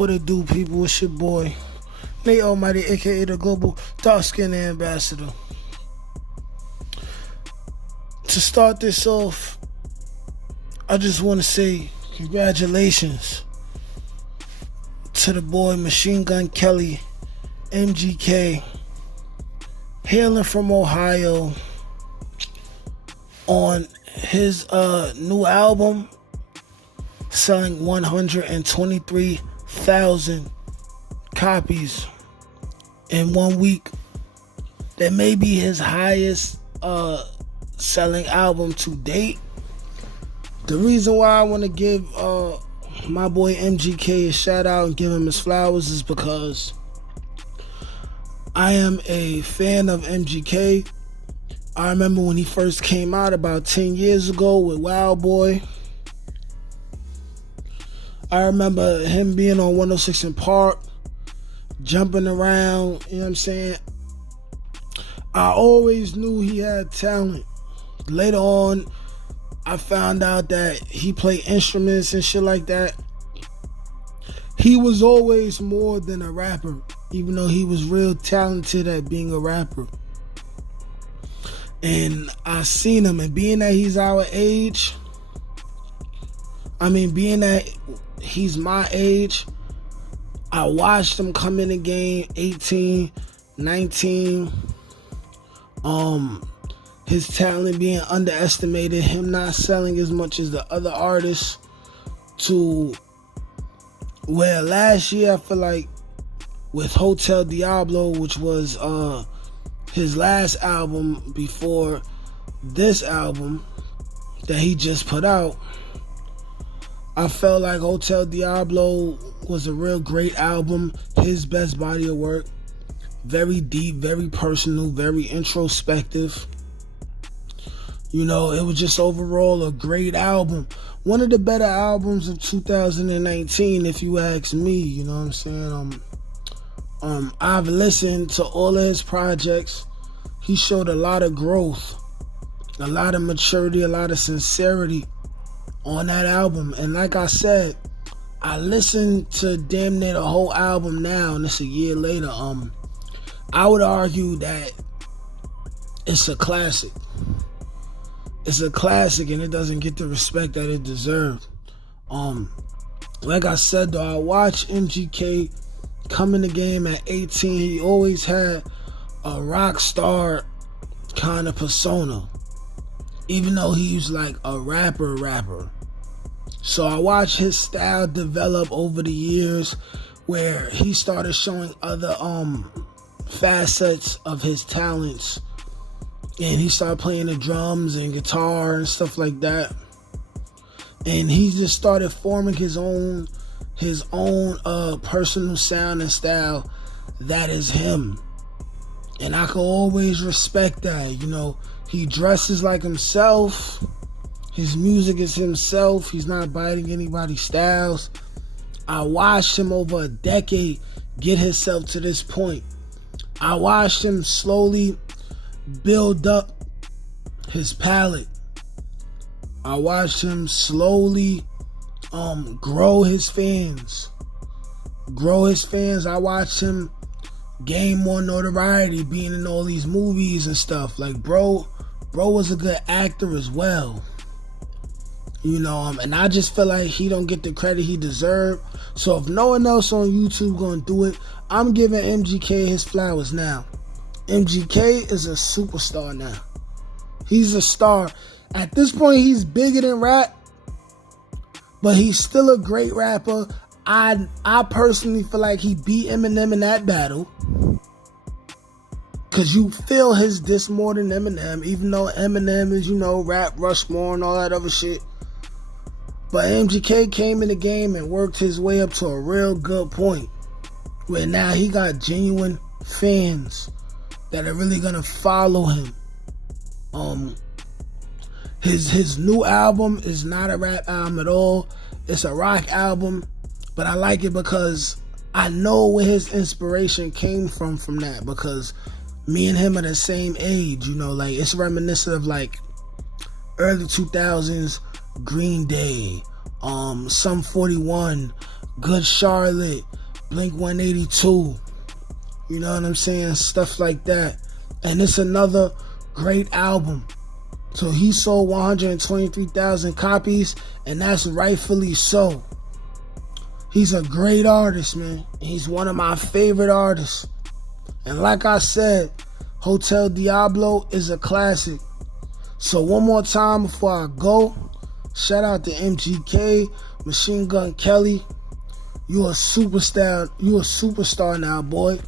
What it do, people? It's your boy, Nate Almighty, aka the Global Dark Skin Ambassador. To start this off, I just want to say congratulations to the boy Machinegunkelly, MGK, hailing from Ohio, on his new album, selling 123,000 copies in 1 week. That may be his highest selling album to date. The reason why I want to give my boy MGK a shout out and give him his flowers is because I am a fan of MGK. I remember when he first came out about 10 years ago with Wild Boy. I remember him being on 106 in Park, jumping around, you know what I'm saying? I always knew he had talent. Later on, I found out that he played instruments and shit like that. He was always more than a rapper, even though he was real talented at being a rapper. And I seen him, and being that he's our age, being that he's my age, I watched him come in the game 18, 19. His talent being underestimated, him not selling as much as the other artists, to where last year I feel like with Hotel Diablo, which was his last album before this album that he just put out, I felt like Hotel Diablo was a real great album, his best body of work. Very deep, very personal, very introspective. You know, it was just overall a great album. One of the better albums of 2019, if you ask me, you know what I'm saying? I've listened to all of his projects. He showed a lot of growth, a lot of maturity, a lot of sincerity on that album. And like I said, I listened to damn near the whole album now, and it's a year later. I would argue that it's a classic. It's a classic, and it doesn't get the respect that it deserved. Like I said, though, I watched MGK come in the game at 18. He always had a rock star kind of persona, even though he was like a rapper. So I watched his style develop over the years, where he started showing other facets of his talents, and he started playing the drums and guitar and stuff like that, and he just started forming his own personal sound and style that is him. And I can always respect that. You know, he dresses like himself, his music is himself, he's not biting anybody's styles. I watched him over a decade get himself to this point. I watched him slowly build up his palette. I watched him slowly grow his fans. I watched him gain more notoriety, being in all these movies and stuff. Like, bro was a good actor as well. You know, and I just feel like he don't get the credit he deserved. So if no one else on YouTube gonna do it, I'm giving MGK his flowers now. MGK is a superstar now. He's a star. At this point, he's bigger than rap, but he's still a great rapper. I personally feel like he beat Eminem in that battle, because you feel his diss more than Eminem, even though Eminem is, you know, rap Rushmore and all that other shit. But MGK came in the game and worked his way up to a real good point, where now he got genuine fans that are really gonna follow him. His new album is not a rap album at all. It's a rock album, but I like it because I know where his inspiration came from that, because me and him are the same age, you know, like it's reminiscent of like early 2000s Green Day, Sum 41, Good Charlotte, Blink 182. You know what I'm saying? Stuff like that. And it's another great album. So he sold 123,000 copies, and that's rightfully so. He's a great artist, man. He's one of my favorite artists. And like I said, Hotel Diablo is a classic. So one more time before I go, shout out to MGK, Machine Gun Kelly. You a superstar now, boy.